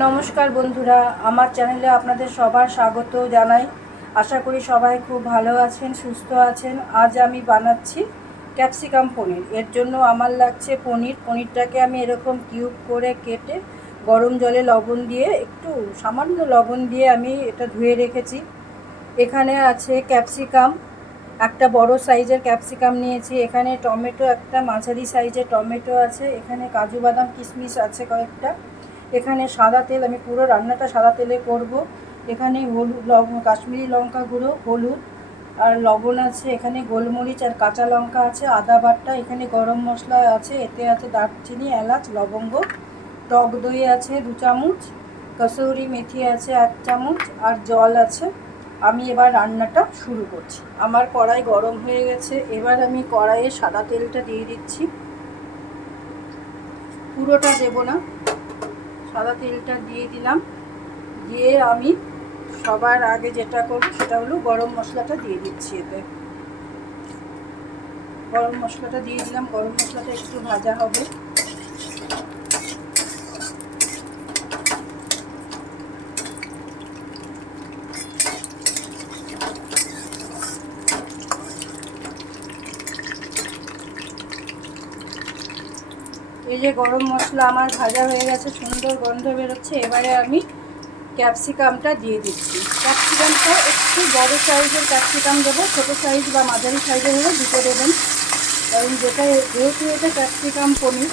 নমস্কার বন্ধুরা, আমার চ্যানেলে আপনাদের সবার স্বাগত জানাই। আশা করি সবাই খুব ভালো আছেন, সুস্থ আছেন। আজ আমি বানাচ্ছি ক্যাপসিকাম পনির। এর জন্য আমার লাগছে পনির। পনিরটাকে আমি এরকম কিউব করে কেটে গরম জলে লবণ দিয়ে, একটু সামান্য লবণ দিয়ে আমি এটা ধুয়ে রেখেছি। এখানে আছে ক্যাপসিকাম। একটা বড় সাইজের ক্যাপসিকাম নিয়েছি। এখানে টমেটো, একটা মাঝারি সাইজের টমেটো আছে। এখানে কাজু বাদাম, কিশমিশ আছে কয়েকটা। এখানে সাদা তেল, আমি পুরো রান্নাটা সাদা তেলে করব। এখানে হলুদ কাশ্মীরি লঙ্কা গুঁড়ো, হলুদ আর লবণ আছে। এখানে গোলমরিচ আর কাঁচা লঙ্কা আছে, আদা বাটা, এখানে গরম মশলা আছে, এতে আছে দারচিনি, এলাচ, লবঙ্গ, টক দই আছে দু চামচ, কসৌরি মেথি আছে এক চামচ আর জল আছে। আমি এবার রান্নাটা শুরু করছি। আমার কড়াই গরম হয়ে গেছে, এবার আমি কড়াইয়ে সাদা তেলটা দিয়ে দিচ্ছি। পুরোটা দেবো না। সাদা তেলটা দিয়ে দিলাম। দিয়ে আমি সবার আগে যেটা করব সেটা হলো গরম মশলাটা দিয়ে দিচ্ছি এতে। গরম মশলাটা দিয়ে দিলাম। গরম মশলাটা একটু ভাজা হবে। যে গরম মশলা আমার ভাজা হয়ে গেছে, সুন্দর গন্ধ বেরোচ্ছে, এবারে আমি ক্যাপসিকামটা দিয়ে দিচ্ছি। ক্যাপসিকামটা একটু বড় সাইজের ক্যাপসিকাম দেবো, ছোটো সাইজ বা মাঝারি সাইজের হলে দুটো দেবেন। কারণ যেটা, যেহেতু এটা ক্যাপসিকাম পনির,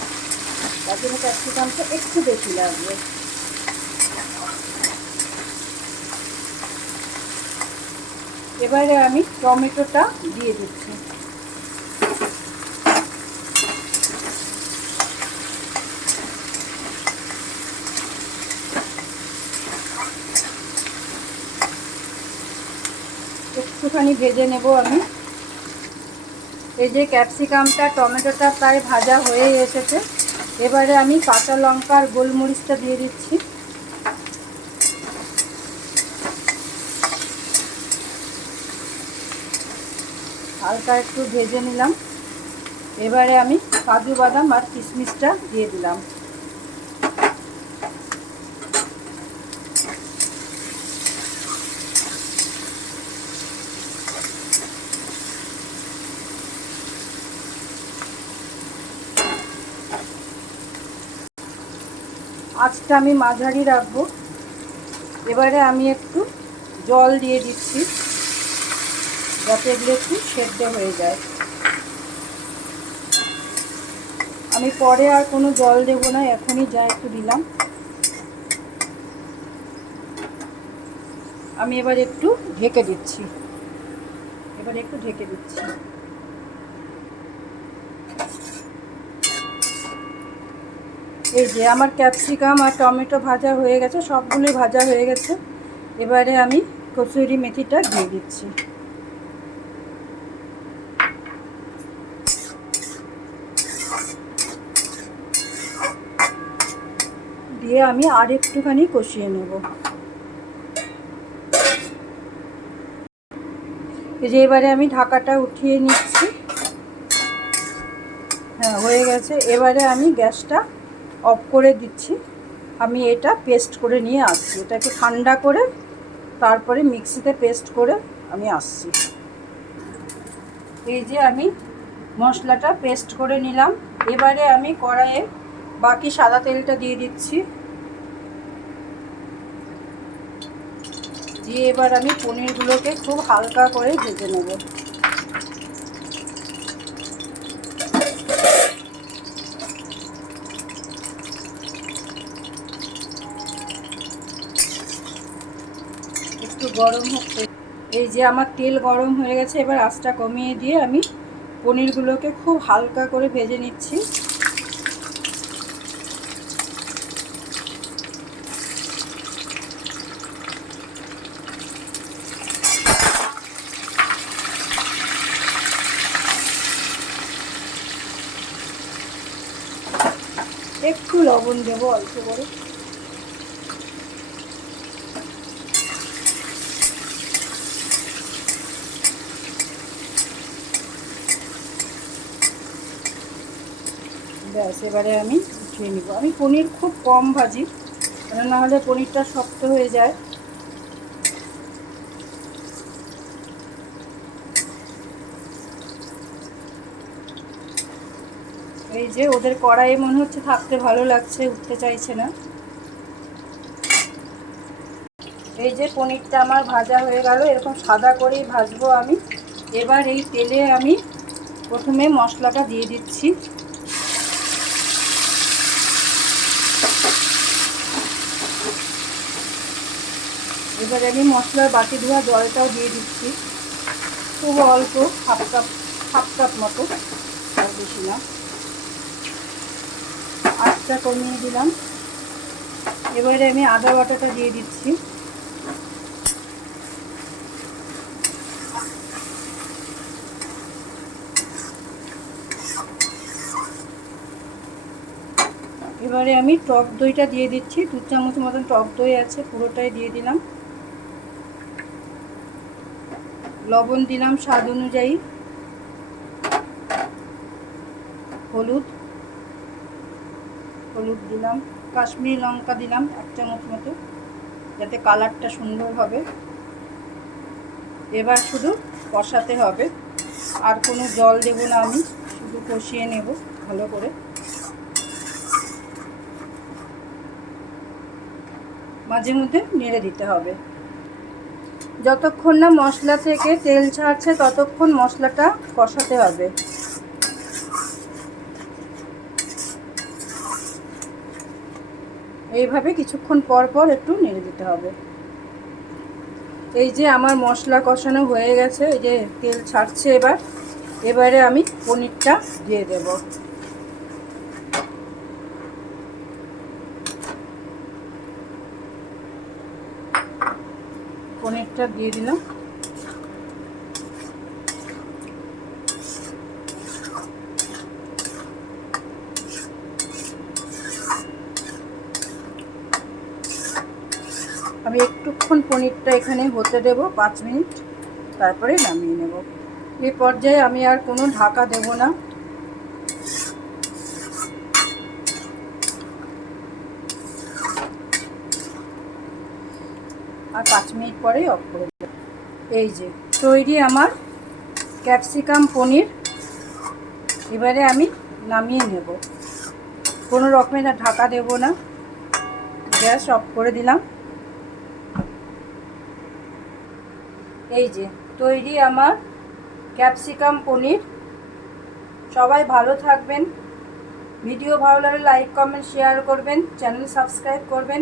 তার জন্য ক্যাপসিকামটা একটু বেশি লাগবে। এবারে আমি টমেটোটা দিয়ে দিচ্ছি। একটুখানি ভেজে নেব আমি। এই যে ক্যাপসিকামটা, টমেটোটা প্রায় ভাজা হয়ে এসেছে। এবারে আমি কাঁচা লঙ্কা আর গোলমরিচটা দিয়ে দিচ্ছি। হালকা একটু ভেজে নিলাম। এবারে আমি কাজু বাদাম আর কিশমিশটা দিয়ে দিলাম। আঁচটা আমি মাঝারি রাখব। এবারে আমি একটু জল দিয়ে দিচ্ছি, যাতে এগুলো একটু সেদ্ধ হয়ে যায়। আমি পরে আর কোনো জল দেবো না, এখনই যা একটু দিলাম। আমি এবার একটু ঢেকে দিচ্ছি। এবার একটু ঢেকে দিচ্ছি। এই যে আমার ক্যাপসিকাম আর টমেটো ভাজা হয়ে গেছে, সবগুলোই ভাজা হয়ে গেছে। এবারে আমি কসুরি মেথিটা দিয়ে দিচ্ছি। দিয়ে আমি আর একটুখানি কষিয়ে নেব। এই যে এবারে আমি ঢাকাটা উঠিয়ে নিচ্ছি। হ্যাঁ হয়ে গেছে। এবারে আমি গ্যাসটা অফ করে দিচ্ছি। আমি এটা পেস্ট করে নিয়ে আসছি। এটাকে ঠান্ডা করে তারপরে মিক্সিতে পেস্ট করে আমি আসছি। এই যে আমি মশলাটা পেস্ট করে নিলাম। এবারে আমি কড়াইয়ে বাকি সাদা তেলটা দিয়ে দিচ্ছি। দিয়ে এবার আমি পনিরগুলোকে খুব হালকা করে ভেজে নেব। একটু গরম হচ্ছে এই যে আমার তেল গরম হয়ে গেছে, এবার আঁচটা কমিয়ে দিয়ে আমি পনিরগুলোকে খুব হালকা করে ভেজে নিচ্ছি। একটু লবণ দেবো অল্প করে। ব্যাস এবারে আমি উঠিয়ে নিব। আমি পনির খুব কম ভাজি না হলে পনিরটা শক্ত হয়ে যায়। এই যে ওদের কড়াইয়ে মনে হচ্ছে থাকতে ভালো লাগছে, উঠতে চাইছে না। এই যে পনিরটা আমার ভাজা হয়ে গেল, এরকম সাদা করেই ভাজবো আমি। এবার এই তেলে আমি প্রথমে মশলাটা দিয়ে দিচ্ছি। এবার আমি মশলার বাটি ধোয়া জলটাও দিয়ে দিচ্ছি। খুব অল্প, হাফ কাপ হাফ কাপ মতো। আর বেশি না। আটটা কমিয়ে দিলাম। এবারে আমি আদা বাটাটা দিয়ে দিচ্ছি। এবারে আমি টক দইটা দিয়ে দিচ্ছি। দু চামচ মতন টক দই আছে, পুরোটাই দিয়ে দিলাম। লবণ দিলাম স্বাদ অনুযায়ী। হলুদ। হলুদ দিলাম। কাশ্মীরি লঙ্কা দিলাম এক চামচ মতো, যাতে কালারটা সুন্দর হবে। এবার শুধু কষাতে হবে। আর কোনো জল দেবো না আমি, শুধু কষিয়ে নেব ভালো করে। মাঝে মধ্যে নেড়ে দিতে হবে। যতক্ষণ না মশলা থেকে তেল ছাড়ছে, ততক্ষণ মশলাটা কষাতে হবে। এইভাবে কিছুক্ষণ পর পর একটু নেড়ে দিতে হবে। এই যে আমার মশলা কষানো হয়ে গেছে, এই যে তেল ছাড়ছে এবার, এবারে আমি পনিরটা দিয়ে দেব। পনিরটা দিয়ে দিলাম। আমি একটুক্ষণ পনিরটা এখানে হতে দেব, পাঁচ মিনিট। তারপরে নামিয়ে নেব। এই পর্যায়ে আমি আর কোনো ঢাকা দেব না আর পাঁচ মিনিট পরেই অফ করে এই যে, তৈরি আমার ক্যাপসিকাম পনির। এবারে আমি নামিয়ে নেব। কোনো রকমের ঢাকা দেব না। গ্যাস অফ করে দিলাম। এই যে, তৈরি আমার ক্যাপসিকাম পনির। সবাই ভালো থাকবেন। ভিডিও ভালো লাগলে লাইক কমেন্ট শেয়ার করবেন। চ্যানেল সাবস্ক্রাইব করবেন।